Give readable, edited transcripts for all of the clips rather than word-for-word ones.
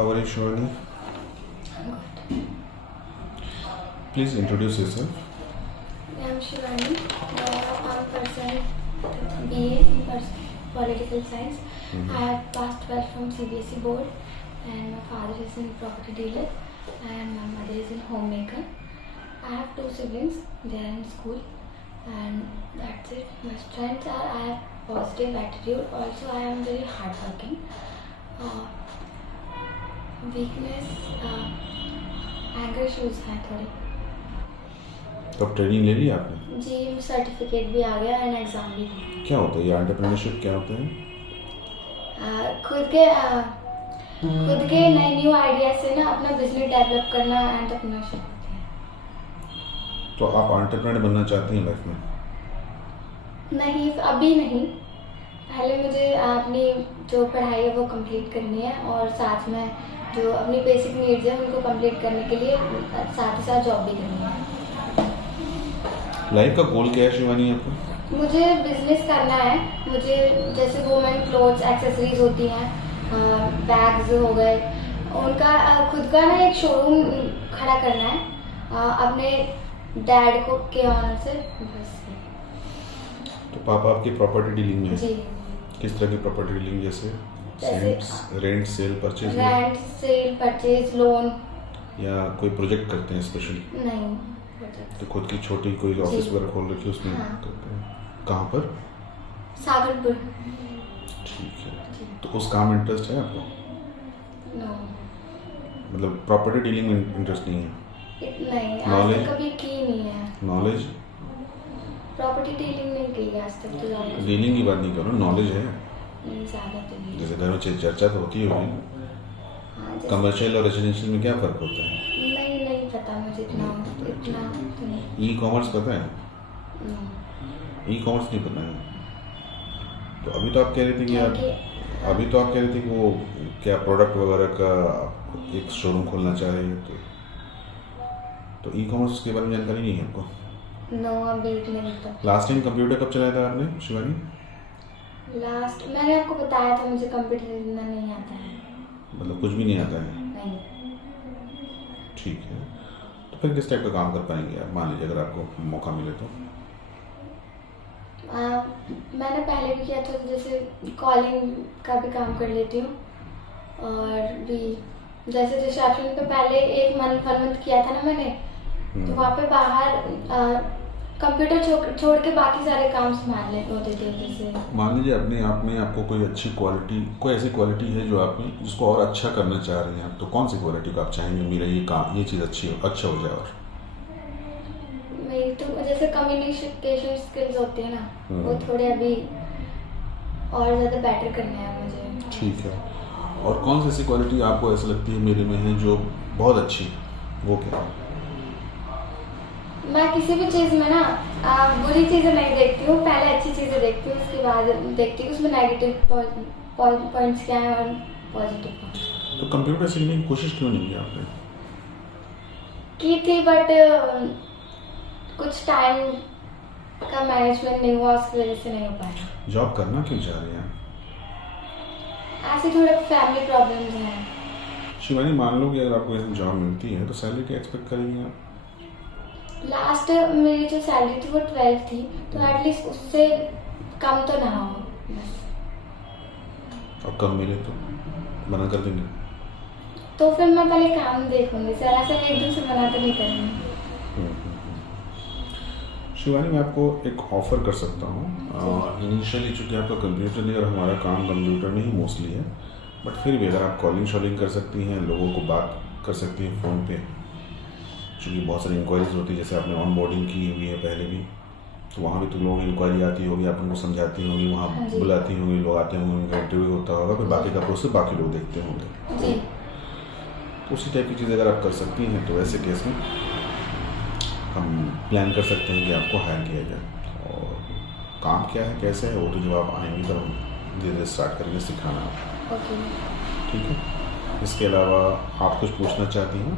How are you, Shivani? Please introduce yourself. I'm Shivani. I'm pursuing BA in Political Science. I have passed 12 from CBSE board, and my father is in property dealer, and my mother is in homemaker. I have 2 siblings. They are in school, and that's it. My strengths are I have positive attitude. Also, I am very hardworking. Weakness anger issues हैं थोड़े. तो अब training ले ली आपने? जी, certificate भी आ गया and exam भी दिया. क्या होता है ये एंटरप्रेन्योरशिप, क्या होता है? खुद के नए न्यू आइडियाज से ना अपना बिजनेस डेवलप करना एंटरप्रेन्योरशिप होती है. तो आप एंटरप्रेन्योर बनना चाहती हैं लाइफ में? नहीं, अभी नहीं. पहले मुझे अपनी जो पढ़ाई है वो कंप्लीट करनी है, और साथ में जो अपनी बेसिक नीड्स है उनको कंप्लीट करने के लिए साथ ही साथ जॉब भी करनी है. लाइफ का गोल क्या है शिवानी आपको? मुझे बिजनेस करना है. मुझे जैसे वुमेन क्लोथ्स एक्सेसरीज होती हैं, बैग्स हो गए, उनका खुद का ना एक शोरूम खड़ा करना है अपने डैड को के ऑनर से. बस. तो पापा आपकी प्रॉपर्टी डीलिंग में है? जी. किस तरह की प्रॉपर्टी डीलिंग? जैसे rent cell purchase? Rent cell purchase loan. या कोई प्रोजेक्ट करते हैं स्पेशली? नहीं. तो खुद की छोटी कोई ऑफिस वगैरह खोल रखी है उसमें? हाँ. करते हैं. कहाँ पर? सागरपुर. ठीक है. तो उस काम में इंटरेस्ट है आपको? नो. मतलब प्रॉपर्टी डीलिंग में इंटरेस्ट नहीं है? नहीं, आज Knowledge? तक कभी की नहीं है. नॉलेज? प्रॉपर्टी डीलिंग नहीं की आज तक. तो ज़्यादा डीलिंग की बात नहीं करो, नॉलेज है? नहीं, ज़्यादा तो नहीं. जैसे घर में चर्चा तो होती होगी. हाँ, जैसे- कमर्शियल और रेजिडेंशियल में क्या फ़र्क होता है? नहीं पता मुझे इतना तो नहीं. ई कॉमर्स पता है? नहीं. ई कॉमर्स नहीं पता है? तो अभी तो आप कह रही थी कि वो क्या प्रोडक्ट वगैरह का एक शोरूम खोलना चाह रही है, तो ई कॉमर्स के बारे में जानकारी नहीं है आपको? नो, अभी नहीं तो. लास्ट टाइम कंप्यूटर कब चलाया था आपने शिवानी? लास्ट मैंने आपको बताया था मुझे कंप्यूटर खरीदना नहीं आता है. मतलब कुछ भी नहीं आता है? नहीं. ठीक है. तो फिर किस टाइप का काम कर पाएंगे आप, मान लीजिए अगर आपको मौका मिले तो? मैंने पहले भी किया था, जैसे कॉलिंग का भी काम कर लेती हूँ, और भी जैसे रिसेप्शन पे पहले 1 मंथ किया था ना मैंने, तो वहाँ पे बाहर कंप्यूटर छोड़ के बाकी सारे काम संभाल लेते होते थे. जैसे मान लीजिए अपने आप में आपको कोई अच्छी क्वालिटी, कोई ऐसी क्वालिटी है जो आप में जिसको और अच्छा करना चाह रहे हैं आप, तो कौन सी क्वालिटी को आप चाहेंगे मेरा ये चीज़ अच्छा हो जाए? और मेरी तो जैसे कम्युनिकेशन स्किल्स होती है ना, वो थोड़े अभी और ज़्यादा बेटर करना है मुझे. ठीक है. और कौन सी ऐसी क्वालिटी आपको ऐसा लगती है मेरे में है जो बहुत अच्छी, वो क्या है? मैं किसी भी चीज़ में ना बुरी चीज़ें नहीं देखती हूँ. पहले अच्छी चीज़ें देखती हूँ, उसके बाद देखती हूँ उसमें नेगेटिव पॉइंट्स क्या हैं और पॉजिटिव पॉइंट्स. तो कंप्यूटर सीखने की कोशिश क्यों नहीं की आपने? की थी, बट कुछ टाइम का मैनेजमेंट नहीं हुआ, उसकी वजह से नहीं हो पाया. जॉब करना क्यों चाह रहे हैं? ऐसे थोड़े फैमिली प्रॉब्लम्स हैं. शिवानी, मान लो कि अगर आपको ऐसी जॉब मिलती है तो सैलरी क्या एक्सपेक्ट करेंगे आप? लास्ट मेरी जो सैलरी थी वो 12 थी, तो एटलीस्ट उससे कम तो ना हो बस. और कम मिले तो मना कर देंगे? तो फिर मैं पहले काम देखूंगी सर, ऐसे एकदम से मना तो नहीं करूँगी. शिवानी, मैं आपको एक ऑफ़र कर सकता हूँ. इनिशियली चूँकि आपका कंप्यूटर नहीं और हमारा काम कंप्यूटर में ही मोस्टली है, बट फिर भी अगर आप कॉलिंग शॉलिंग कर सकती हैं, लोगों को बात कर सकती हैं फ़ोन पे, चूँकि बहुत सारी इंक्वायरीज होती है, जैसे आपने ऑन बोर्डिंग की हुई है पहले भी, तो वहाँ भी तो लोगों की इंक्वायरी आती होगी, आप उनको समझाती होंगी, वहाँ बुलाती होंगी, लोग आते होंगे, उनका इंटरव्यू होता होगा, फिर बाकी का प्रोसेस बाकी लोग देखते होंगे. जी. तो उसी टाइप की चीज़ अगर आप कर सकती हैं तो ऐसे केस में हम प्लान कर सकते हैं कि आपको हायर किया जाए. और काम क्या है, कैसे है, वो तो जब आप आएंगी तब हम धीरे धीरे स्टार्ट करेंगे सिखाना. ओके. ठीक है. इसके अलावा आप कुछ पूछना चाहती हैं?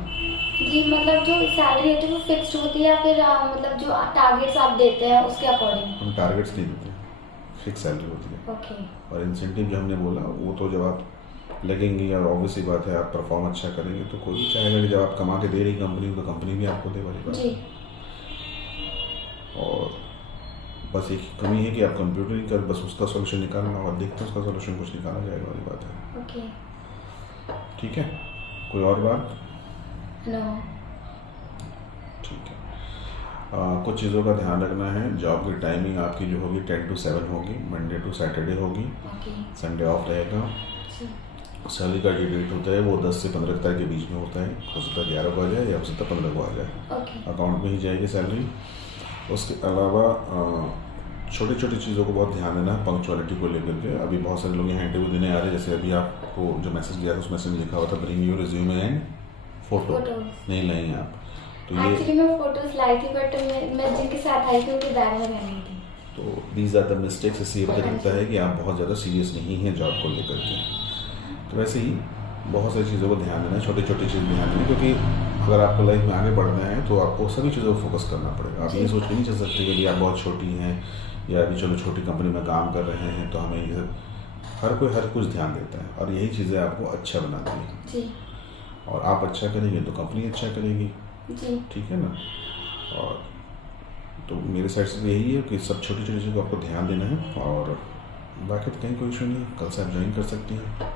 जी, मतलब जो सैलरी होती है वो फिक्स्ड होती है या फिर मतलब जो टारगेट्स आप देते हैं उसके अकॉर्डिंग? हम टारगेट्स नहीं देते, फिक्स सैलरी होती है. ओके. और इंसेंटिव जो हमने बोला वो तो जब आप लगेंगी, और ऑब्वियस सी बात है आप परफॉर्म अच्छा करेंगे तो कोई भी चाहेगा कि जब आप कमा के दे रही कंपनी तो कंपनी भी आपको दे वाली बात। जी। और बस एक ही कमी है कि आप कंप्यूटर ही कर, बस उसका सोल्यूशन निकालना, और देखते हैं उसका सोल्यूशन कुछ निकाला जाएगा वाली बात है। ओके। ठीक है, कोई और बात? नो। ठीक है। कुछ चीज़ों का ध्यान रखना है। जॉब की टाइमिंग आपकी जो होगी 10 to 7 होगी, मंडे टू सैटरडे होगी, ओके। संडे ऑफ रहेगा। जी। सैलरी का जो डेट होता है वो 10 से 15 तारीख के बीच में होता है। हो सकता है 11 को आ जाए या हो सकता है 15 को आ जाए। ओके। अकाउंट में ही जाएगी सैलरी। उसके अलावा छोटी छोटी चीज़ों को बहुत ध्यान देना है पंक्चुअलिटी को लेकर के। अभी बहुत सारे लोग यहाँ इंटरव्यू देने आ रहे हैं, जैसे अभी आपको जो मैसेज दिया था उस मैसेज में लिखा हुआ था bring your resume and photo, नहीं लाएंगे आप तो ये। एक्चुअली मैं फोटोज लाई थी बट मैं जिनके साथ आई थी उनके दायरे में नहीं थी। तो दीज आर द मिस्टेक्स। इससे ये पता चलता है कि आप बहुत ज़्यादा सीरियस नहीं हैं जॉब को लेकर के। तो वैसे ही बहुत सारी चीज़ों को ध्यान देना है, छोटी छोटी चीज़ ध्यान देना, क्योंकि अगर आपको लाइफ में आगे बढ़ना है तो आपको सभी चीज़ों पर फोकस करना पड़ेगा। आप ये सोच के नहीं चल सकते कि आप बहुत छोटी हैं या अभी चलो छोटी कंपनी में काम कर रहे हैं तो हमें ये हर कोई हर कुछ ध्यान देता है, और यही चीज़ें आपको अच्छा बनाती हैं। जी। और आप अच्छा करेंगे तो कंपनी अच्छा करेगी। जी। ठीक है ना। और तो मेरे साइड से तो यही है कि सब छोटी छोटी चीज़ों को आपको ध्यान देना है, और बाकी तो कहीं कोई इशू नहीं है। कल से आप ज्वाइन कर सकती हैं।